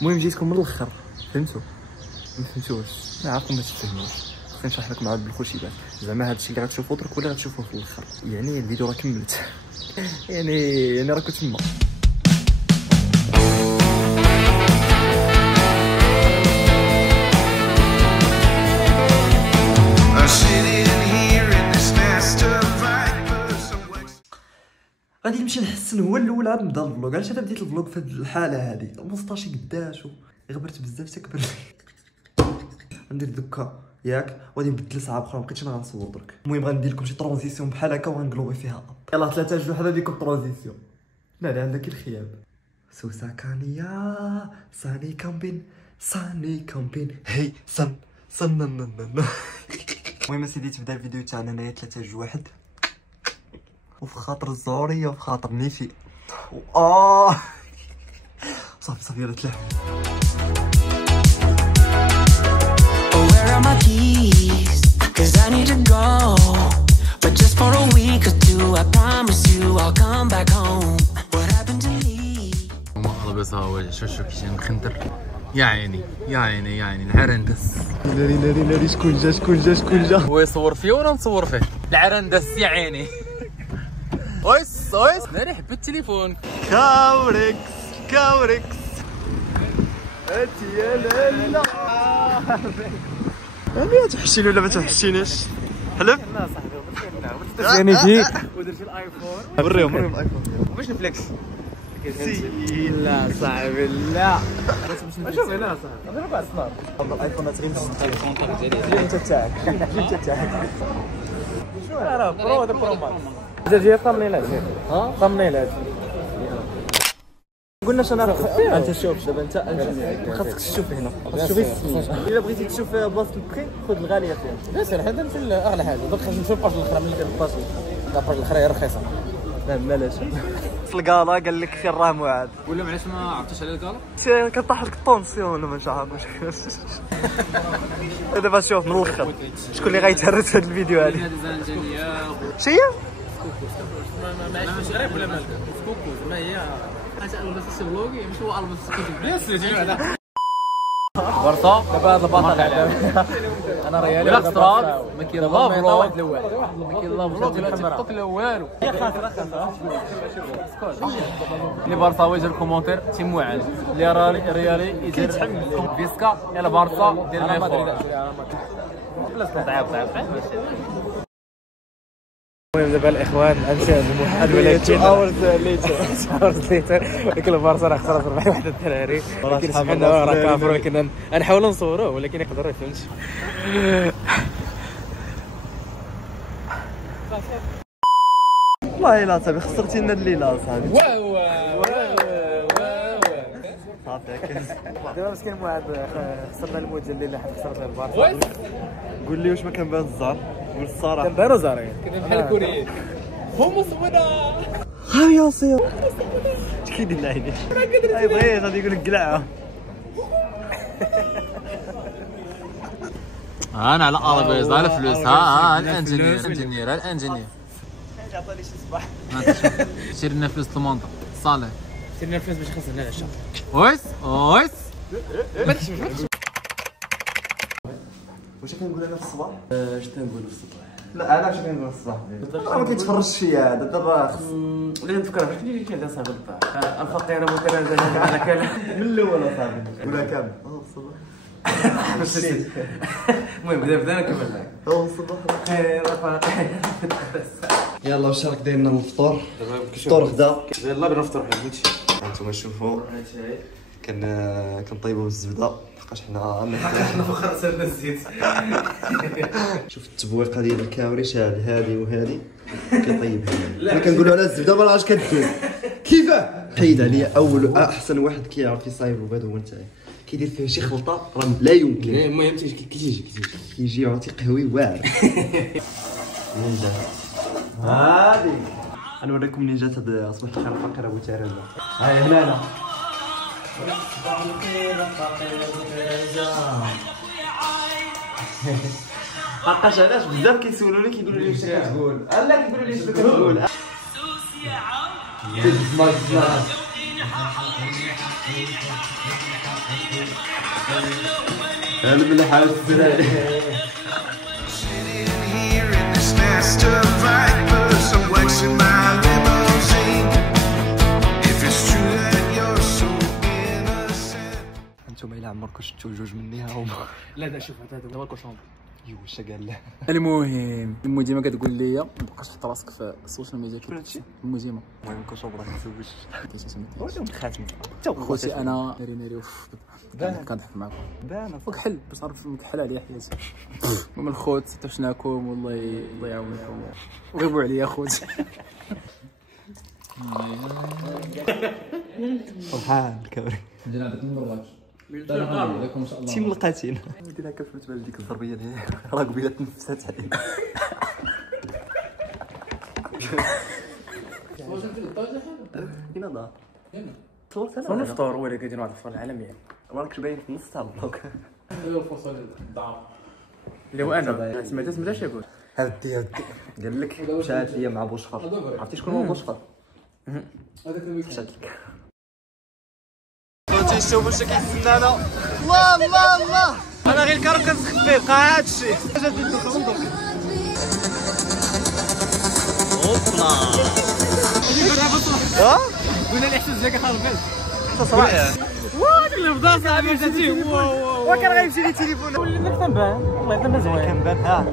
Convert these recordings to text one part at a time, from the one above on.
المهم جيتكم من الاخر، فهمتوا؟ ما فهمتوش، ما عارفكم ما تفهموش، خصني نشرح لكم عاد بالخشيبات. زعما هادشي اللي غتشوفوا درك ولا غتشوفوه في الاخر، يعني الفيديو راه كملت. يعني راه كنت تما. غادي نمشي نحسن هو الاول عاد نبدا الفلوق. علاش انا بديت الفلوق في هاد الحاله هادي؟ المسطاشي قداش غبرت بزاف تكبر لي. غندير دوكا ياك وغادي نبدل ساعه اخرى، مبقيتش انا غنصور درك. المهم غندير لكم شي ترانزيسيون بحال هكا وغنقلوبي فيها. يلاه 3 جوج حدا ديكم ترانزيسيون. لا عندك الخياب. سوسا كانيا ساني كامبين ساني كامبين هي سن المهم سيدي تبدا الفيديو تاعنا انايا 3 جوج واحد وفي خاطر الزوريه وفي خاطر نيفي صافي يلا تلاح. Where are my keys? 'Cause I need to go, but just for a week or two. I promise you I'll come back home. What happened to me? لاباس هو شوف كيجي مخندر. يا عيني يا عيني يا عيني العرندس. ناري شكون جا هو يصور فيه ولا نصور فيه؟ العرندس يا عيني. ويس ناري حبيت التليفون. كاوريكس هاتي يا لالا. انا تحشيني ولا ما تحشينيش؟ حلف؟ لا صاحبي يعني جي ودرت الايفون. وريهم الايفون باش نفليكس. لا صاحبي لا شوف هنا صاحبي انا بعد صنار هذا الايفونات غير التليفون ديالي انت تاعك شو راه برو هذا برو ماكس. جا ثامنيلات ثامنيلات قلنا انا انت شوف دابا انت خاصك تشوف هنا تشوفي الا بغيتي تشوف بلاصه البري خذ الغاليه فيها. لا سير هذا مثل اغلى حاجه دوك خاصنا نشوف الباج الاخرى ملي كان الباج الاخرى هي رخيصه. لا بلاش في الكالا قال لك فين راه معاد ولا معليش ما عرفتش على الكالا كطاح لك الطونسيون ولا ما عرفتش. دابا شوف من الاخر شكون اللي غيتهرس هذا الفيديو هذا؟ شي ماشي غريب ولا مالك سكوكوز ما هي حاجه البس الفلوغي ماشي هو البس سكوكوز يا سيدي هذا برصا دابا هذا البطل على انا ريالي لا استراد ما كاين لا فلوغ ما كاين لا فلوغ لا تيك توك لا والو اللي برصاوي يجي الكومونتير تيم واعد اللي ريالي يدير فيسكا يلا برصا دير لي فور طيب المهم دابا الاخوان غنمشيو للموحد ولكن اورز ليتر ولكن البارسا راه خسرت 4 واحد الدراري ولكن سبحان راه كافر ولكن غنحاولوا نصوروه ولكن يقدر يفهمش. والله الا صاحبي خسرتي لنا الليله صاحبي. صافي دابا مسكين موعد خسرنا الموت الليله حيت خسرنا البارسا. قول لي واش ما كان بان الزهر؟ قول الصراحه كان بانوا زهرين كنا بحال الكوريين هما صونا ها يا سير اش كيدير العيني اي بغيت غادي يقول لك قلعه. انا على ارابيز على فلوس ها الانجينير عطاني شي صباح شري لنا فلوس المونطه صالح شري لنا فلوس باش يخلص لنا العشاء. ويس ما تشمش واش كنقول انا في الصباح؟ اش كنقول في الصباح؟ لا انا اش كنقول في الصباح؟ ما كيتفرجش فيا دابا خص ولينا نفكر فاش كنت كاين صاحبي الفقير متنازل على كلام من الاول اصاحبي ولا كامل الصباح. المهم بدينا نكمل معاك الصباح يلا واش راك داير لنا الفطور؟ الفطور غدا يلا بنا نفطروا حنا هادشي هانتوما شوفوا كنطيبوا بالزبده لحقاش حنا فخر سالنا الزيت. شوف التبويقه ديال الكاوري شاعل هادي وهادي كيطيبها انا كنقولوا على الزبده ما راهاش كدوب كيفاه حيد عليا اول احسن واحد كيعرف يصايب هذا هو نتايا كيدير فيه شي خلطه راه لا يمكن. المهم كيجي يعطي قهوي واعر. هادي غنوريكم منين جات هاد اصبح الخير الفقير ابو تيريزا. هاي هنا صباح الخير الفقير ابو تيريزا. حقاش علاش بزاف كيسولوني كيقولوا لي واش كتقول لا كيقولوا لي واش كتقول هذا باللي حاول تزرع انتم الى عمركم شفتوا جوج مني ها هما. لا شوف هذا هو الكوشومبر. واش قال له؟ المهم ديما كتقول لي ما تبقاش تحط راسك في السوشيال ميديا. شكون هادشي؟ المهم كوشومبر تزوج كيتسمى خاتم خوتي انا ناري كنضحك معاكم بانا وكحل باش نعرف نكحل عليا حياتي. المهم الخوت تفشناكم والله يعاونكم وغيبوا عليا اخوتي. فرحان الكوري جينا عندك المرات لكم ان شاء الله تيم لقاتينا ودينا كنفوت بان ديك الضربيه ديالي راه قبيله تنفست علينا. فين دار صورت انا الفطور هو اللي كيديروا واحد الفطور العالميه راك باين في النص تاع البلوك. هو الفصل الضعف اللي هو انا سمعت شي هدي قال لك مشات ليا مع بوشخر. عرفتي شكون هو بوشخر؟ هذاك اللي مشات لك خوتي شوفوا واش كيستنانا. الله انا غير الكرم كنستخبي بقى هادشي جات لي الدخول درك. اوبلا ها قلنا الاحساس ديالك خاربين حتى صراحه واه ديك الفضا صاحبي جاتي وكان غيمشي لي تليفون ولينا كنبان والله كنبان زوين كنبان ها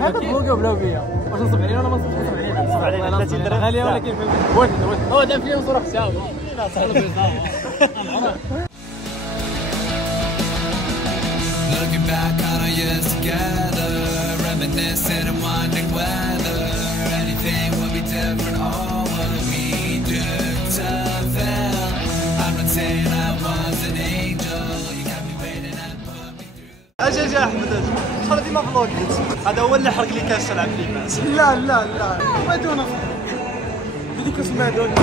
هذا بلوكي وبلاو بيا واش نصب علينا ولا ما نصبش علينا؟ نصب علينا 30 درهم غاليه ولكن هو دام فيا صورة حساب Looking back on our years together, reminiscing and wondering whether anything would be different or what we did to fail. I'm not saying I was an angel, you got me waiting and put me through. اجي احمد شحال ديما فلوكيت هذا هو اللي حرق لي كاس تلعب فيه الناس. لا ما دون بديك اسمها دون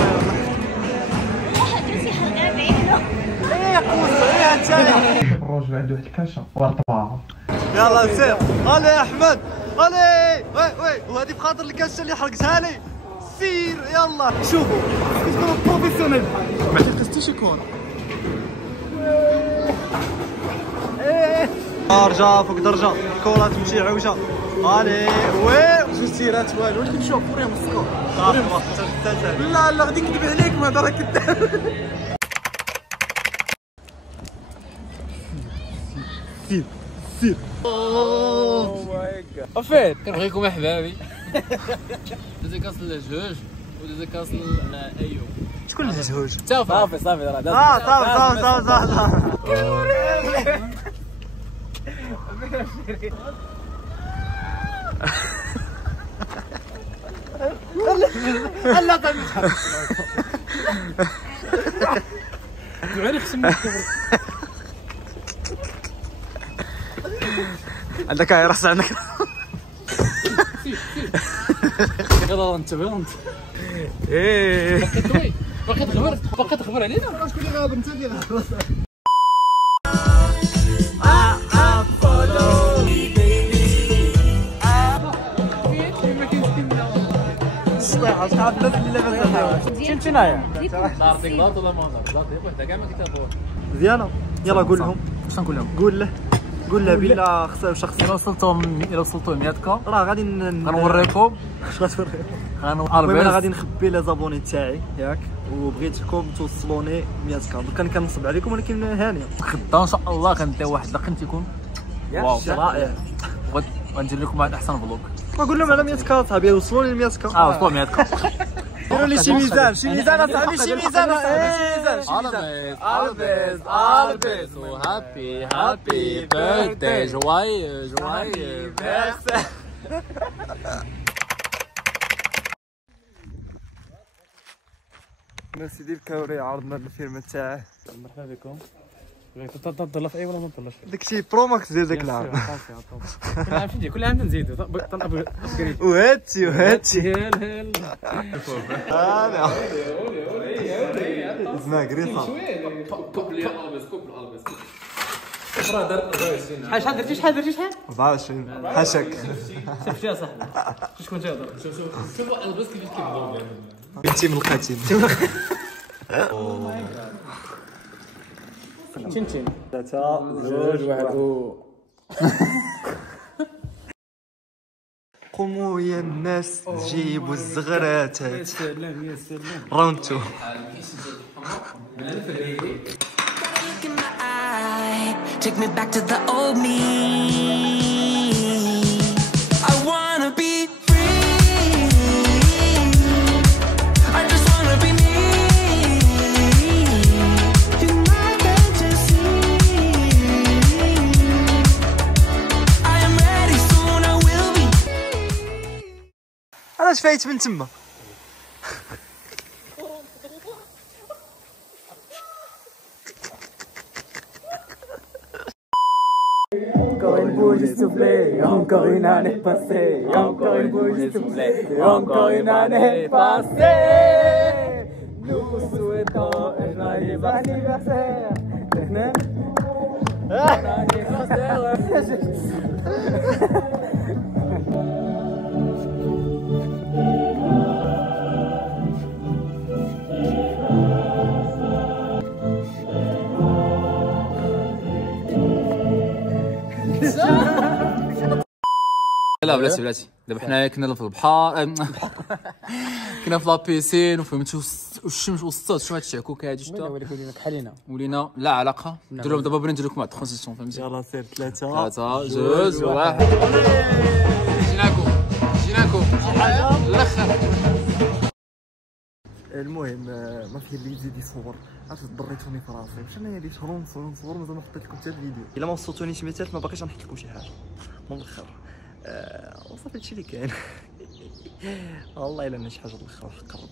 الراجل عنده واحد الكاشة ورطبها. يلا سير غالي يا احمد غالي وي وهذه بخاطر الكاشة اللي حرقتها لي. سير يلا شوفوا كتكونوا بروفيسيونيل ما تلقاش شي كورة. درجة فوق درجة الكرة تمشي عوجة غالي وي جوج تيرات والو ولكن شوف وريهم السكور. لا غادي نكذب عليكم هذا راه كذاب. سير وفيت كنبغيكم احبابي. ديزيكاس لجوج وديزيكاس لايوب. شكون اللي زوج؟ صافي راه لا طيب غير خصم عندك راس عندك يلا انتبه انت ايه باقي تخبر علينا شكون اللي غاب انت اللي غاب. تعرف الناس اللي لاباس تشنايا نعطيك لاط ولا ما نعطيك وحده كاع ما كتعرفوها مزيانه. يلا قول لهم واش نقول لهم؟ قول له بلا خصها شخص. الا وصلتوا 100k راه غادي غنوريكم اش غتوري. المهم انا غادي نخبي لي زابوني تاعي ياك وبغيتكم توصلوني 100k. دوكا كنصب عليكم ولكن هانيه غدا ان شاء الله غندير واحد اللقن تيكون واو رائع. غندير لكم واحد احسن فلوق. نقول لهم على 100k صاحبي يوصلوني ل 100k. وصلوا 100k. ديروا لي شي ميزان اصاحبي شي ميزان. Always happy birthday joyeux anniversaire. سيدي الكوري عرضنا الفيلم تاعه. مرحبا بكم. تضل في اي ولا ما تضلش؟ داكشي برو ماكس ديال داك العام. كل عام نزيدو وهاتشي هل هذا اسمها قريصه. شحال درتي 24 حاشاك. شوف يا صاحبي شكون تيهضر. شوف البس كيف كيبداو بنتي من القتيل. تشين 3 2 1. قوموا يا الناس جيبوا الزغراتات. سلام يا سلام. راوند 2. Look in my eye, take me back to the old me. I wanna be free. I just wanna be me. In my fantasy, I am ready, soon I will be. علاش فايت من تما؟ Encore une bougie s'il vous plaît, encore une année passée, encore une bougie s'il vous plaît, encore une année passée. Nous vous souhaitons un joyeux anniversaire. لا بلاتي دابا حنايا كنا في البحر كنا في لابيسين وفهمتي والشمس والصوت شنو هاد الشعكوك هادي شتا ولينا كحلينا ولينا لا علاقه نديرو دابا بغينا ندير لكم واحد الترانزيسيون فهمتي يلاه سير 3 2 1 جيناكم الاخر. المهم ما فيه اللي يزيد يصور، عرفت ضريتوني في راسي باش انايا اللي نصور مازال ما حطيت لكم حتى الفيديو. الا ما وصلتونيش مثال ما باقيش غنحط لكم شي حاجه من الاخر. وصافي هادشي اللي كاين. والله الا شي حاجه الاخر حق رب.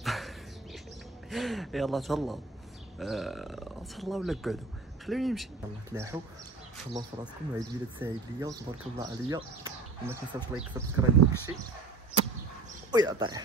يلا تهلاو ولا قعدوا خليوني نمشي. يلا تلاحوا تهلاو في راسكم وعيد ميلاد سعيد ليا وتبارك الله عليا، وما تنساوش لايك سبسكرايب وداكشي ويا طيح.